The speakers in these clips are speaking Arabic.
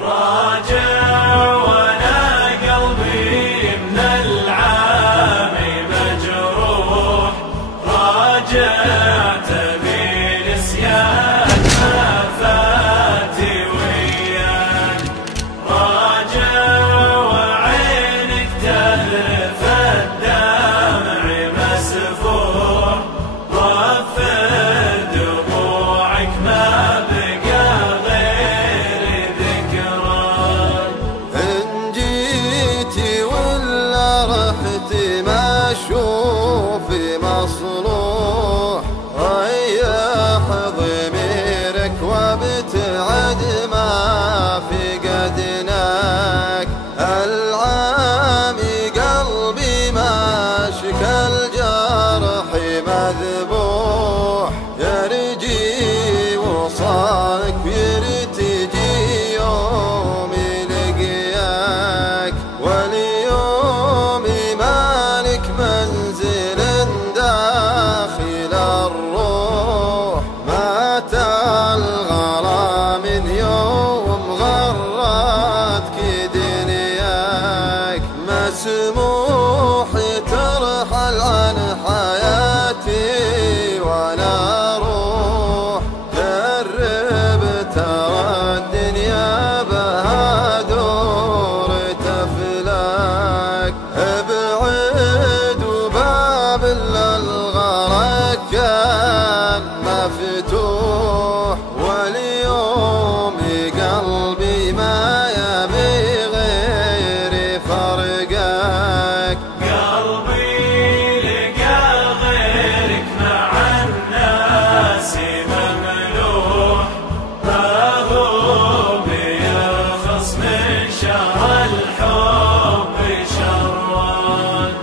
راجع وانا قلبي من العام مجروح، راجع تبي نسيان ما فاتي وياك، راجع وعينك تهرف الدمع مسفوح، وفر دموعك ما بقى غير ذكرى. إن جيتي ولا رحتي ما اشوفي مصلوح، ريح ضميرك وابتعد ما في قدناك، العامي قلبي ما شكى الجرح مذبوح، يرجي وصالك يرتجي يوم لقياك، واليوم مالك منزل داخل الروح، مات الغلا من يوم غرتك دنياك، مسموح ترحل عن حياتي وانا اروح، جرب ترى الدنيا بها دور تفلاك، ابعد وباب الغرق كان مفتوح، واليوم قلبي ما يبي غير فرقك. قلبي لقى غيرك مع الناس مملوح، ما هو بيرخص من شر الحب شرك،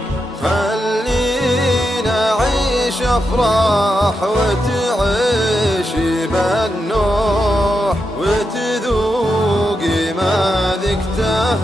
خلينا عيش افراح وتعيش بنوح، وتذوقي ما ذقته